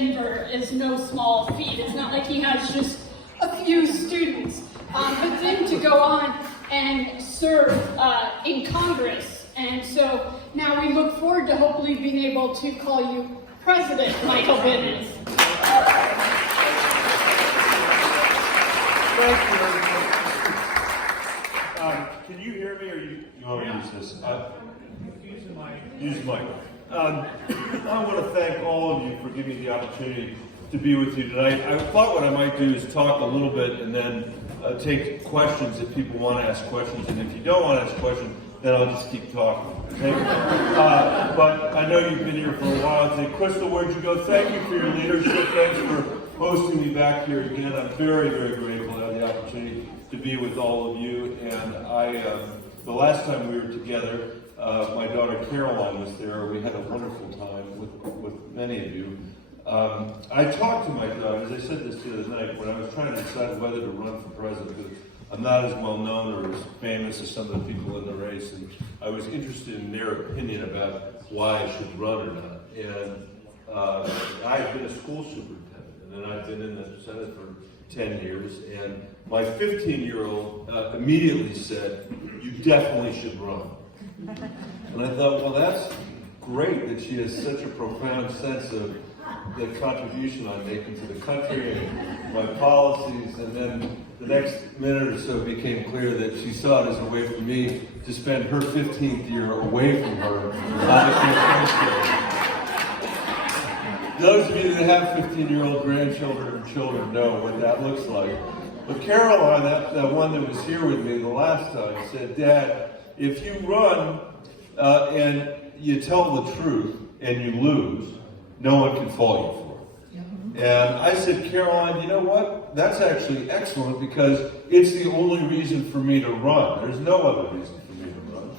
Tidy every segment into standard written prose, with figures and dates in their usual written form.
Denver is no small feat. It's not like he has just a few students, but then to go on and serve in Congress. And so now we look forward to hopefully being able to call you President Michael Bennet. Thank you. Can you hear me, or you want to use this? Use the mic. Use the mic. I want to thank all of you for giving me the opportunity to be with you tonight. I thought what I might do is talk a little bit and then take questions if people want to ask questions. And if you don't want to ask questions, then I'll just keep talking. Okay? But I know you've been here for a while today. Crystal, where'd you go? Thank you for your leadership. Thanks for hosting me back here again. I'm very, very grateful to have the opportunity to be with all of you. And the last time we were together, my daughter Caroline was there. We had a wonderful time with many of you. I talked to my daughter, as I said this the other night, when I was trying to decide whether to run for president, because I'm not as well known or as famous as some of the people in the race, and I was interested in their opinion about why I should run or not. And I've been a school superintendent, and I've been in the Senate for 10 years, and my 15-year-old immediately said, "You definitely should run." And I thought, well, that's great that she has such a profound sense of the contribution I'm making to the country and my policies. And then the next minute or so it became clear that she saw it as a way for me to spend her 15th year away from her on the campaign trail. Those of you that have 15-year-old grandchildren or children know what that looks like. But Caroline, that one that was here with me the last time, said, "Dad, if you run and you tell the truth and you lose, no one can fault you for it." And I said, "Caroline, you know what? That's actually excellent because it's the only reason for me to run. There's no other reason for me to run.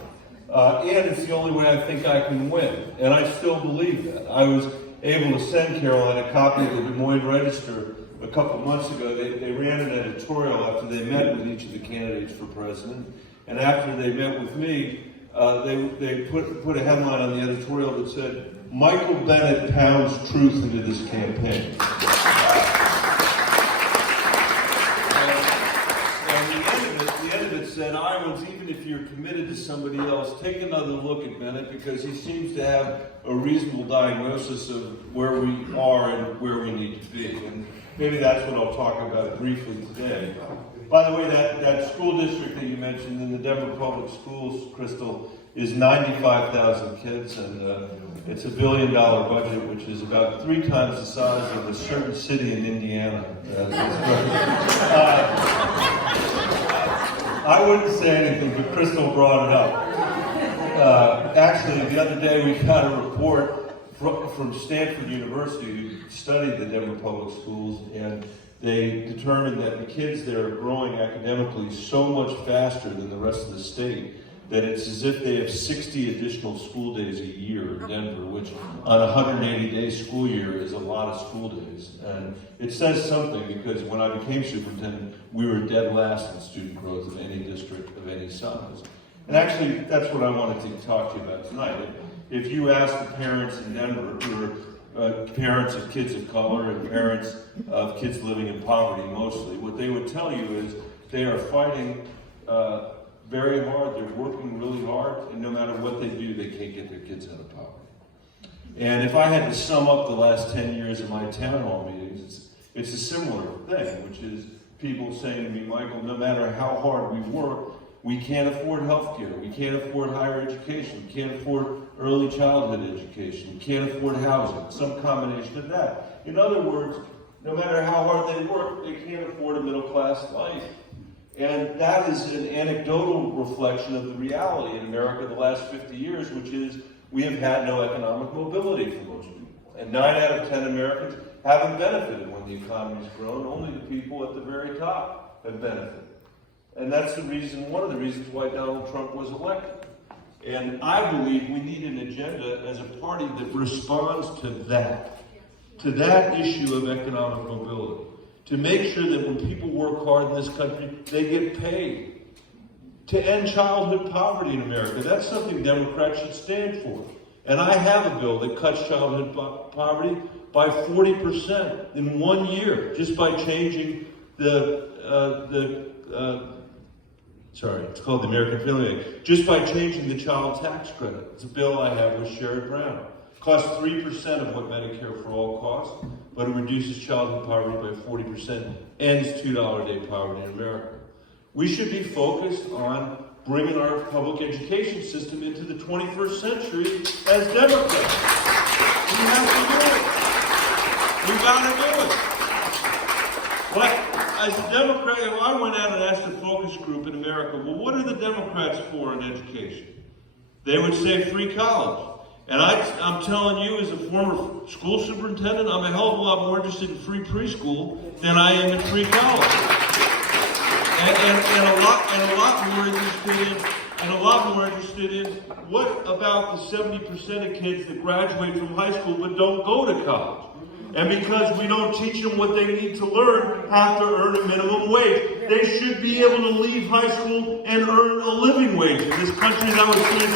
And it's the only way I think I can win." And I still believe that. I was able to send Caroline a copy of the Des Moines Register a couple months ago. They ran an editorial after they met with each of the candidates for president. And after they met with me, they put a headline on the editorial that said, "Michael Bennet pounds truth into this campaign." And the end of it said, "Iowans, even if you're committed to somebody else, take another look at Bennet because he seems to have a reasonable diagnosis of where we are and where we need to be." And maybe that's what I'll talk about briefly today. By the way, that school district that you mentioned in the Denver Public Schools, Crystal, is 95,000 kids, and it's $1 billion budget, which is about 3 times the size of a certain city in Indiana. I wouldn't say anything, but Crystal brought it up. Actually, the other day we got a report from Stanford University who studied the Denver Public Schools, and they determined that the kids there are growing academically so much faster than the rest of the state that it's as if they have 60 additional school days a year in Denver, which on a 180-day school year is a lot of school days. And it says something because when I became superintendent, we were dead last in student growth of any district of any size. And actually, that's what I wanted to talk to you about tonight. If you ask the parents in Denver, who are parents of kids of color and parents of kids living in poverty mostly, what they would tell you is they are fighting very hard, they're working really hard, and no matter what they do, they can't get their kids out of poverty. And if I had to sum up the last 10 years of my town hall meetings, it's a similar thing, which is people saying to me, "Michael, no matter how hard we work, we can't afford health care, we can't afford higher education, we can't afford early childhood education, we can't afford housing," some combination of that. In other words, no matter how hard they work, they can't afford a middle-class life. And that is an anecdotal reflection of the reality in America the last 50 years, which is we have had no economic mobility for most people. And 9 out of 10 Americans haven't benefited when the economy's grown. Only the people at the very top have benefited. And that's the reason, one of the reasons why Donald Trump was elected. And I believe we need an agenda as a party that responds to that issue of economic mobility. To make sure that when people work hard in this country, they get paid. To end childhood poverty in America. That's something Democrats should stand for. And I have a bill that cuts childhood poverty by 40% in 1 year, just by changing it's called the American Family Act, just by changing the child tax credit. It's a bill I have with Sherrod Brown. It costs 3% of what Medicare for All costs, but it reduces childhood poverty by 40%, ends $2 a day poverty in America. We should be focused on bringing our public education system into the 21st century as Democrats. We have to do it. We got to do it. But as a Democrat, I went out and asked a focus group in America, well, what are the Democrats for in education? They would say free college. And I'm telling you, as a former school superintendent, I'm a hell of a lot more interested in free preschool than I am in free college. And a lot more interested in what about the 70% of kids that graduate from high school but don't go to college? And because we don't teach them what they need to learn, have to earn a minimum wage. They should be able to leave high school and earn a living wage in this country that was going to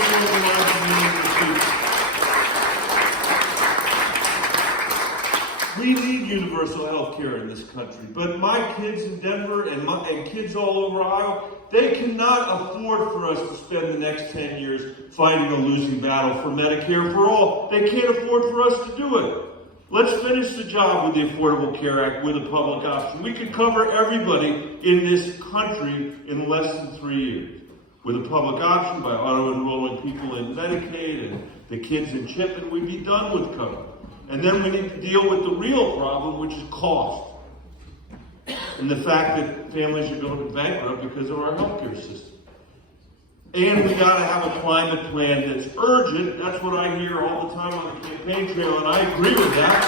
We need universal health care in this country, but my kids in Denver and kids all over Iowa, they cannot afford for us to spend the next 10 years fighting a losing battle for Medicare for all. They can't afford for us to do it. Let's finish the job with the Affordable Care Act with a public option. We could cover everybody in this country in less than 3 years. With a public option, by auto-enrolling people in Medicaid and the kids in CHIP, and we'd be done with coverage. And then we need to deal with the real problem, which is cost. And the fact that families are going bankrupt because of our healthcare system. And we got to have a climate plan that's urgent. That's what I hear all the time on the campaign trail, and I agree with that.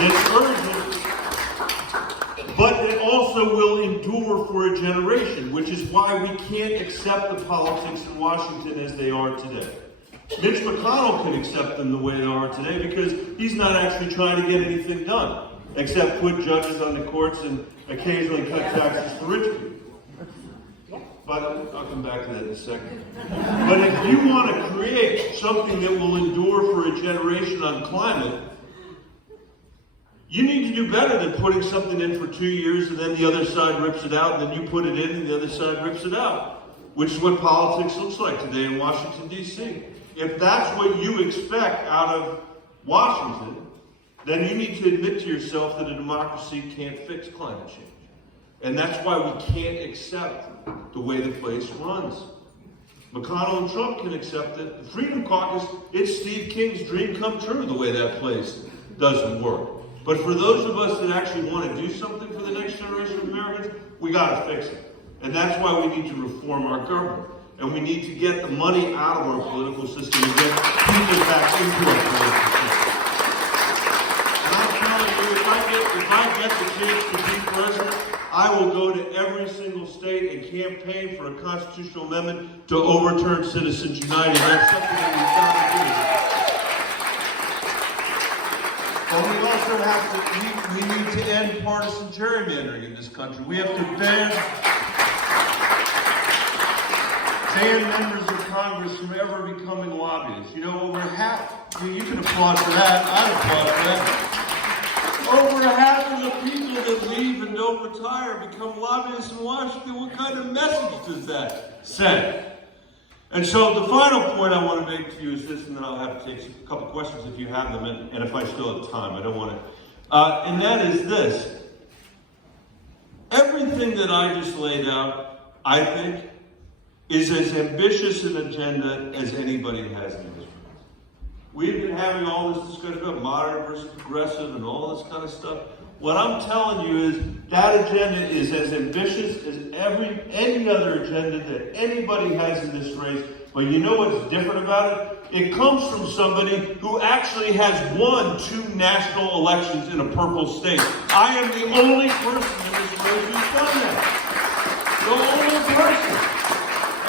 That's urgent, but it also will endure for a generation, which is why we can't accept the politics in Washington as they are today. Mitch McConnell can accept them the way they are today because he's not actually trying to get anything done, except put judges on the courts and occasionally cut taxes for rich people. But I'll come back to that in a second. But if you want to create something that will endure for a generation on climate, you need to do better than putting something in for 2 years and then the other side rips it out, and then you put it in and the other side rips it out, which is what politics looks like today in Washington, D.C. If that's what you expect out of Washington, then you need to admit to yourself that a democracy can't fix climate change. And that's why we can't accept the way the place runs. McConnell and Trump can accept it. The Freedom Caucus, it's Steve King's dream come true the way that place doesn't work. But for those of us that actually want to do something for the next generation of Americans, we got to fix it. And that's why we need to reform our government. And we need to get the money out of our political system and get people back into our political system. And I'm telling you, if I get the chance to be president, I will go to every single state and campaign for a constitutional amendment to overturn Citizens United. That's something that we've got to do. But we also have to, we need to end partisan gerrymandering in this country. We have to ban members of Congress from ever becoming lobbyists. You know, over half, you can applaud for that, I'd applaud for that. Over half of the people that leave and don't retire become lobbyists in Washington. What kind of message does that send? And so the final point I want to make to you is this, and then I'll have to take a couple questions if you have them, and if I still have time, I don't want to. And that is this. Everything that I just laid out, I think, is as ambitious an agenda as anybody has in history. We've been having all this discussion about moderate versus progressive and all this kind of stuff. What I'm telling you is that agenda is as ambitious as any other agenda that anybody has in this race. But you know what's different about it? It comes from somebody who actually has won 2 national elections in a purple state. I am the only person in this race who's done that. The only person.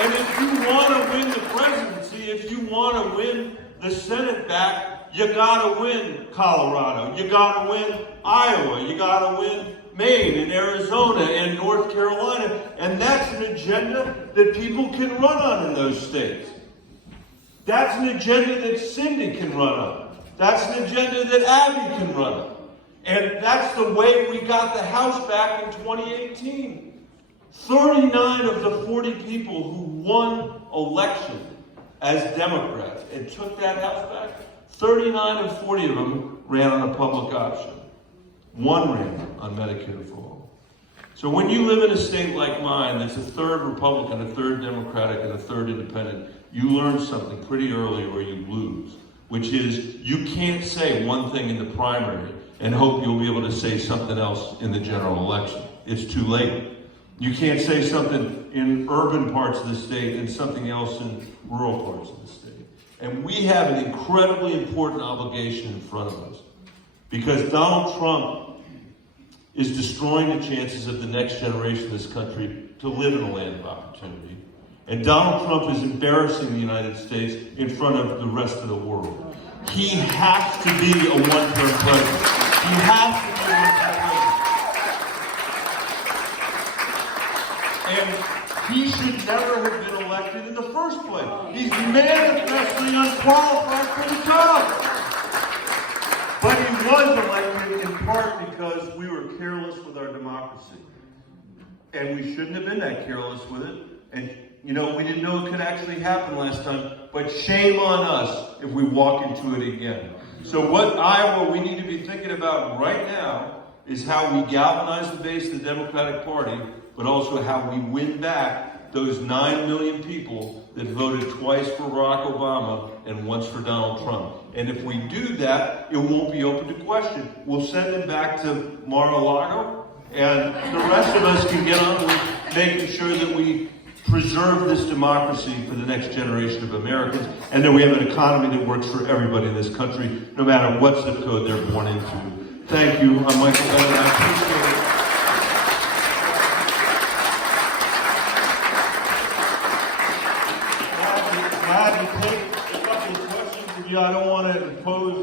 And if you want to win the presidency, if you want to win the Senate back, you got to win Colorado. You got to win Iowa. You got to win Maine and Arizona and North Carolina. And that's an agenda that people can run on in those states. That's an agenda that Cindy can run on. That's an agenda that Abby can run. And that's the way we got the House back in 2018. 39 of the 40 people who won election as Democrats and took that House back, 39 of 40 of them ran on a public option. One ran on Medicare for all. So when you live in a state like mine, there's a third Republican, a third Democratic, and a third Independent, you learn something pretty early or you lose, which is you can't say one thing in the primary and hope you'll be able to say something else in the general election. It's too late. You can't say something in urban parts of the state and something else in rural parts of the state. And we have an incredibly important obligation in front of us because Donald Trump is destroying the chances of the next generation of this country to live in a land of opportunity. And Donald Trump is embarrassing the United States in front of the rest of the world. He has to be a one-term president. He has to be a one-term president. And he should never have been elected in the first place. He's manifestly unqualified for the job. But he was elected in part because we were careless with our democracy. And we shouldn't have been that careless with it. And, you know, we didn't know it could actually happen last time. But shame on us if we walk into it again. So what Iowa we need to be thinking about right now is how we galvanize the base of the Democratic Party, but also how we win back those 9 million people that voted twice for Barack Obama and once for Donald Trump. And if we do that, it won't be open to question. We'll send them back to Mar-a-Lago, and the rest of us can get on with making sure that we preserve this democracy for the next generation of Americans, and that we have an economy that works for everybody in this country, no matter what zip code they're born into. Thank you. I'm Michael Bennet. I appreciate it. Glad to take a couple of questions. I don't want to impose